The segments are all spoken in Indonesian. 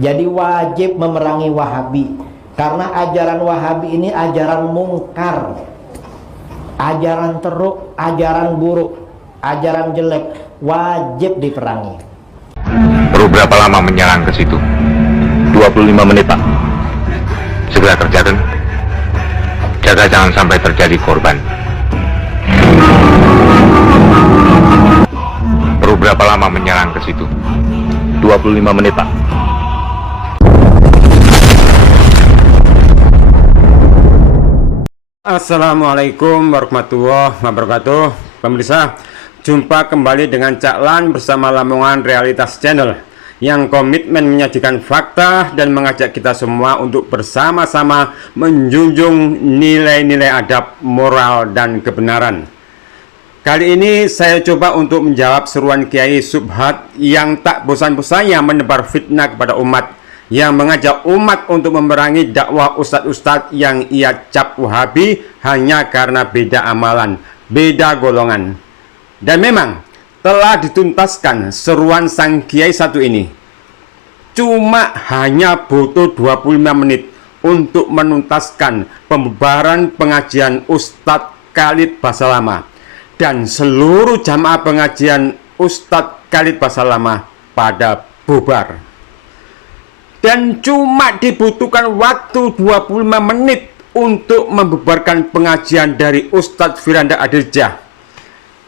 Jadi wajib memerangi Wahabi, karena ajaran Wahabi ini ajaran mungkar, ajaran teruk, ajaran buruk, ajaran jelek, wajib diperangi. Perlu berapa lama menyerang ke situ? 25 menit, Pak. Segera kerjakan. Jaga jangan sampai terjadi korban. Perlu berapa lama menyerang ke situ? 25 menit, Pak. Assalamualaikum warahmatullahi wabarakatuh. Pemirsa, jumpa kembali dengan Cak Lan bersama Lamongan Realitas Channel yang komitmen menyajikan fakta dan mengajak kita semua untuk bersama-sama menjunjung nilai-nilai adab, moral, dan kebenaran. Kali ini saya coba untuk menjawab seruan Kiai Subhat yang tak bosan-bosannya menebar fitnah kepada umat, yang mengajak umat untuk memerangi dakwah ustadz-ustadz yang ia cap Wahabi hanya karena beda amalan, beda golongan. Dan memang telah dituntaskan seruan sang kiai satu ini. Cuma hanya butuh 25 menit untuk menuntaskan pembubaran pengajian Ustadz Khalid Basalamah dan seluruh jamaah pengajian Ustadz Khalid Basalamah pada bubar. Dan cuma dibutuhkan waktu 25 menit untuk membubarkan pengajian dari Ustadz Firanda Adirjah.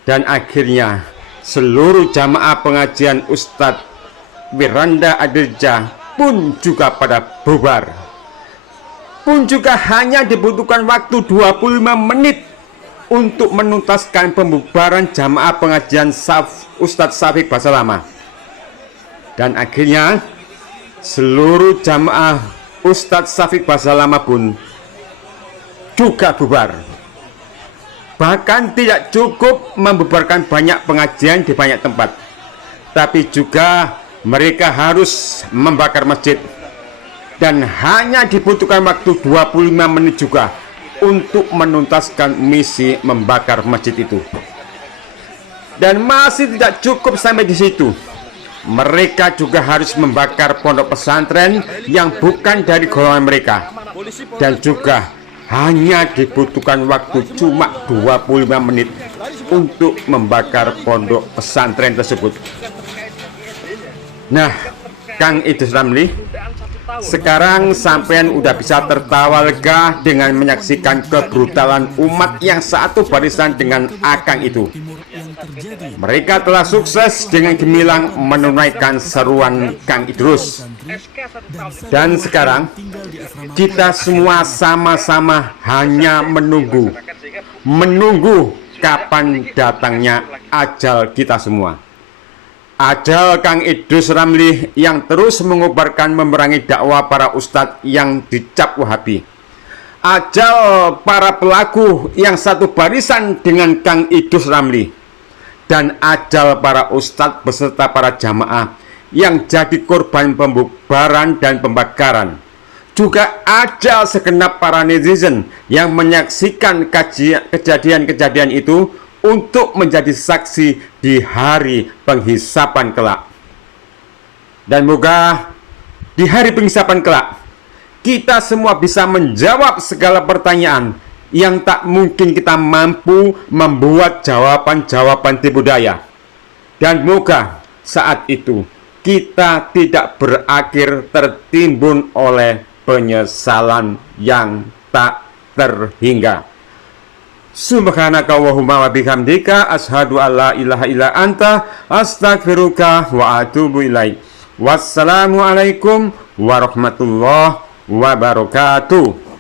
Dan akhirnya seluruh jamaah pengajian Ustadz Firanda Adirjah pun juga pada bubar. Pun juga hanya dibutuhkan waktu 25 menit untuk menuntaskan pembubaran jamaah pengajian Ustadz Syafiq Basalamah. Dan akhirnya seluruh jamaah Ustadz Syafiq Basalamah pun juga bubar. Bahkan tidak cukup membubarkan banyak pengajian di banyak tempat, tapi juga mereka harus membakar masjid. Dan hanya dibutuhkan waktu 25 menit juga untuk menuntaskan misi membakar masjid itu. Dan masih tidak cukup sampai di situ. Mereka juga harus membakar pondok pesantren yang bukan dari golongan mereka. Dan juga hanya dibutuhkan waktu cuma 25 menit untuk membakar pondok pesantren tersebut. Nah, Kang Idrus Ramli, sekarang sampean udah bisa tertawa lega dengan menyaksikan kebrutalan umat yang satu barisan dengan Akang itu. Mereka telah sukses dengan gemilang menunaikan seruan Kang Idrus. Dan sekarang kita semua sama-sama hanya menunggu kapan datangnya ajal kita semua. Ajal Kang Idrus Ramli yang terus mengobarkan memerangi dakwah para ustadz yang dicap Wahabi. Ajal para pelaku yang satu barisan dengan Kang Idrus Ramli. Dan ajal para ustadz beserta para jamaah yang jadi korban pembubaran dan pembakaran. Juga ajal segenap para netizen yang menyaksikan kejadian-kejadian itu untuk menjadi saksi di hari penghisapan kelak. Dan moga di hari penghisapan kelak kita semua bisa menjawab segala pertanyaan yang tak mungkin kita mampu membuat jawaban-jawaban tipu daya. Dan moga saat itu kita tidak berakhir tertimbun oleh penyesalan yang tak terhingga. Subhanaka Allahumma wa bihamdika asyhadu an la ilaha illa anta astaghfiruka wa atubu ilaik. Wassalamualaikum warahmatullahi wabarakatuh.